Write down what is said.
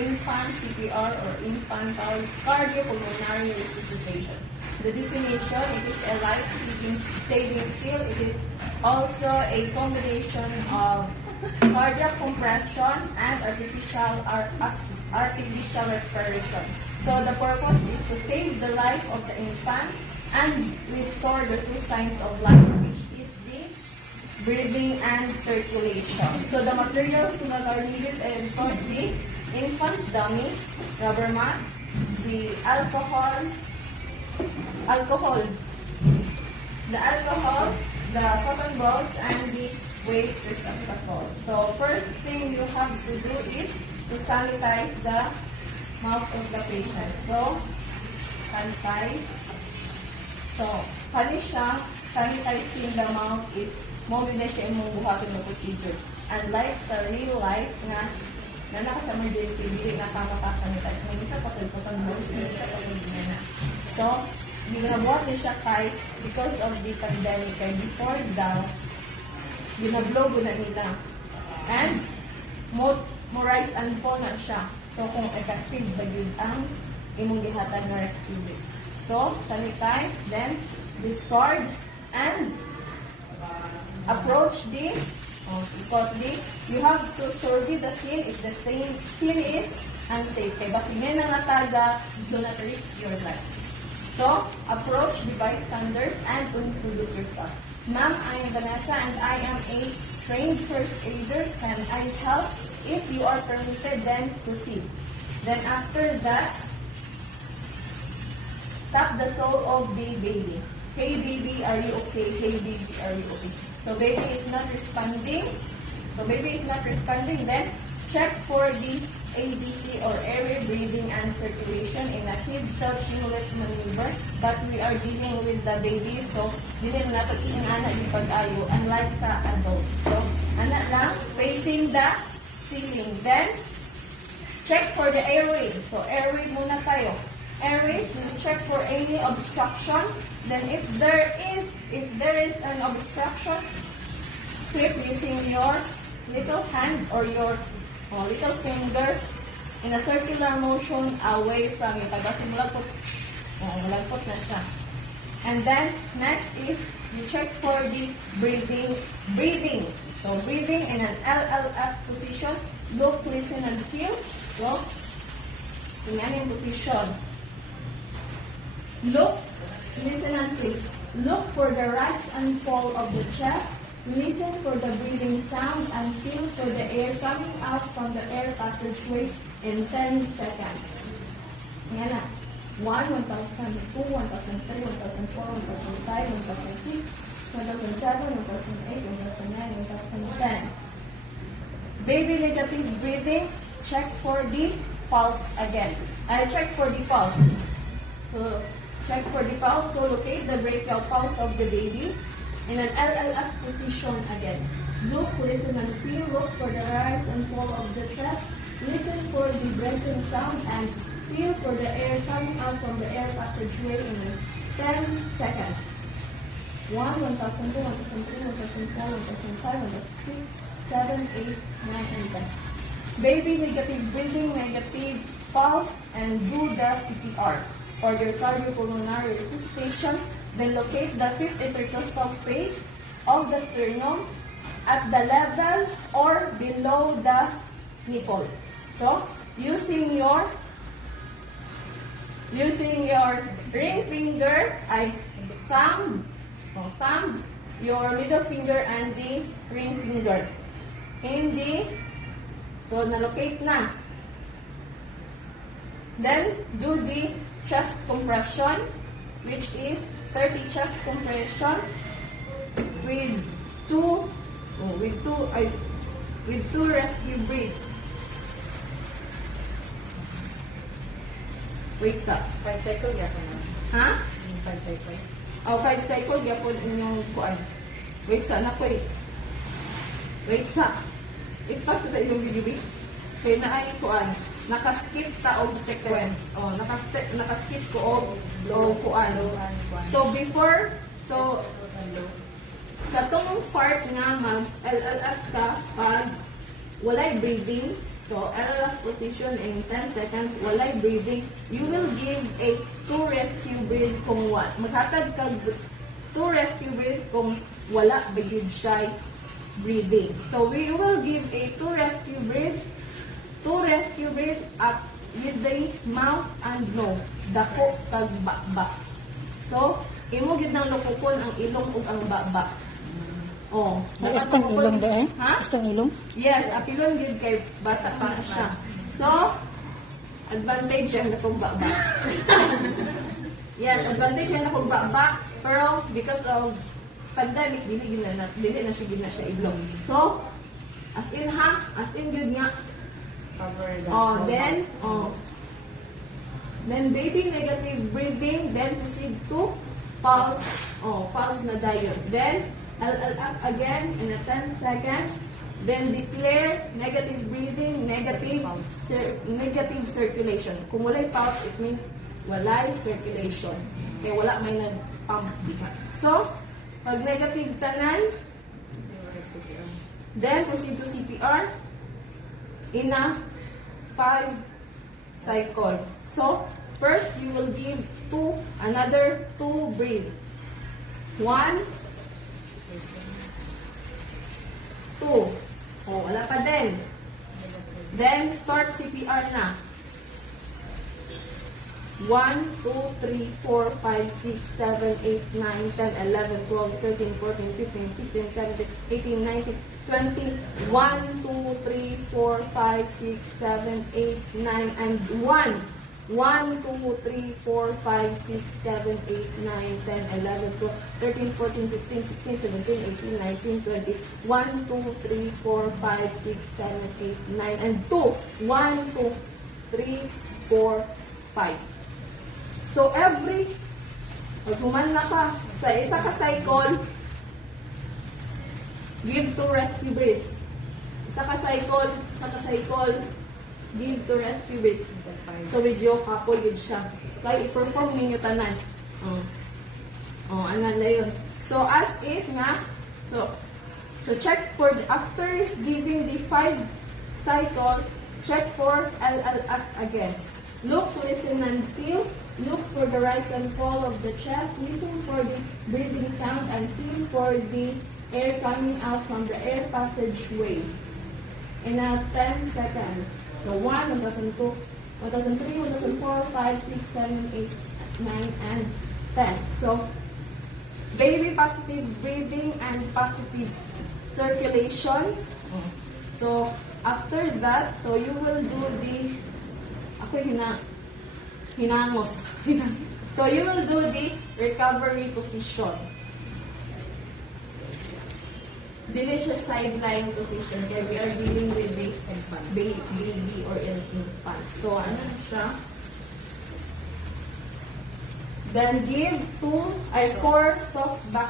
infant CPR or infant cardiopulmonary resuscitation. The definition, it is a life-saving skill. It is also a combination of cardiac compression and artificial respiration. So the purpose is to save the life of the infant and restore the true signs of life, which is the breathing and circulation. So the materials that are needed and source the infant dummy, rubber mat, the alcohol, the cotton balls, and the waste receptacle. So first thing you have to do is to sanitize the mouth of the patient. So sanitize. So kani siya, sanitizing the mouth is mo din siya imong buhaton ng procedure. Unlike sa real life na naka sa emergency, dili na kama ka-sanitize. May isa pa sa cotton balls, may isa pa sa So, ginabuhat din siya kay because of the pandemic kay before daw ginaglobo na nila and rise and fall na siya. So kung effective ba yun ang imong gihatag na rescue. So sanitize, then discard and approach the you have to survey the scene if the scene is unsafe. Kay basi nga nangataga, do not risk your life. So, approach the bystanders and introduce yourself. Ma'am, I am Vanessa and I am a trained first aider. Can I help? If you are permitted, then proceed. Then after that, tap the soul of the baby. Hey baby, are you okay? Hey baby, are you okay? So baby is not responding. Then check for the ABC or airway, breathing, and circulation in a kid-self-simulate maneuver. But we are dealing with the baby, so dili na nato ingana di pag-ayo, unlike sa adult. So, ana lang, facing the ceiling. Then, check for the airway. So, airway muna tayo. Airway, check for any obstruction. Then, if there is an obstruction, strip using your little hand or your little finger in a circular motion away from you. Kasi malagpot na siya. And then, next is, you check for the breathing. So, breathing in an LLF position. Look, listen, and feel. So, tingnan yung position. Look, listen, and feel. Look for the rise and fall of the chest. Listen for the breathing sound and feel for the air coming out from the air passageway in 10 seconds. Yan na. 1, 1,000, 2, 1,003, 1,004, 1,005, 1,006, 1,007, 1,008, 1,009, 1,010. Baby negative breathing, check for the pulse again. Check for the pulse. So, check for the pulse. So, locate the brachial pulse of the baby. In an LLF position again. Look, listen, and feel. Look for the rise and fall of the chest. Listen for the breathing sound and feel for the air coming out from the air passageway in 10 seconds. 1, 1,002, 1,003, 1,004, 1,005, 1,006, 7, 8, 9, and 10. Baby negative breathing, negative pulse, and do the CPR or your cardiopulmonary resuscitation. Then locate the fifth intercostal space of the sternum at the level or below the nipple. So, using your ring finger, thumb, your middle finger and the ring finger. So na-locate na. Then, do the chest compression, which is 30 chest compression with two rescue breaths. Wait up. 5 cycle gyapon na. Ha? 5 cycle. 5 cycle gyapon inyong kuan. Wait sa na ko eh. Wait sa. Stop sa inyong video. Kaya na ay kuan. Nakaskip ta og sequence. Nakaskip ko og kuan. So before, katong part nga mag LLF ka pag walay breathing. So, LLF position in 10 seconds, walay breathing. You will give a 2 rescue breath kung what? Maghatag ka 2 rescue breath kung wala ba yun siya breathing. So, we will give a 2 rescue breath. 2 rescue breath up with the mouth and nose. Dako kag bakbak. So, imo gid nang lukukon ang ilong ug ang bakbak. Oh, Estang ilong ba eh? Ha? Estang ilong? Yes, apilon gid kay bata pa na siya. So, advantage yan na kung bakbak. Yes, advantage yan na kung bakbak. Pero, because of pandemic, dili na siya iblog. So, as in ha, as in good nga. Cover the Then baby negative breathing, then proceed to pulse. Pulse na dayon. Then, up again in a 10 seconds. Then declare negative breathing, negative circulation. Kung walay pulse, it means walay circulation. Kaya wala may nag-pump diha. So, pag negative tanan, then proceed to CPR in a 5 cycle. So, first you will give another 2 breath. 1, 2. Wala pa din. Then, start CPR na. 1, 2, 3, 4, 5, 6, 7, 8, 9, 10, 11, 12, 13, 14, 15, 16, 17, 18, 19, 20, 1, 2, 3, 4, 5, 6, 7, 8, 9, and 1. 1, 2, 3, 4, 5, 6, 7, 8, 9, 10, 11, 12, 13, 14, 15, 16, 17, 18, 19, 20. 1, 2, 3, 4, 5, 6, 7, 8, 9, and 2. 1, 2, 3, 4, 5. So, pag humana ka sa isa ka cycle, give 2 rescue breaths. Isa ka cycle, give 2 rescue breaths. So, video kapo yun siya. Kaya i-perform ninyo tanan. Anan na yun. So, as is nga, so check for, after giving the 5 cycle, check for LLF again. Look, listen, and feel. Look for the rise and fall of the chest. Listen for the breathing sound and feel for the air coming out from the air passageway. In a 10 seconds. So 1, 2002, 2003, 2004, 5, 6, 7, 8, 9, and 10. So, baby positive breathing and positive circulation. So, after that, so you will do the, hinangos. So, you will do the recovery position. Dili siya sideline position kaya we are dealing with the baby or infant. So, ano siya? Then give 4 soft back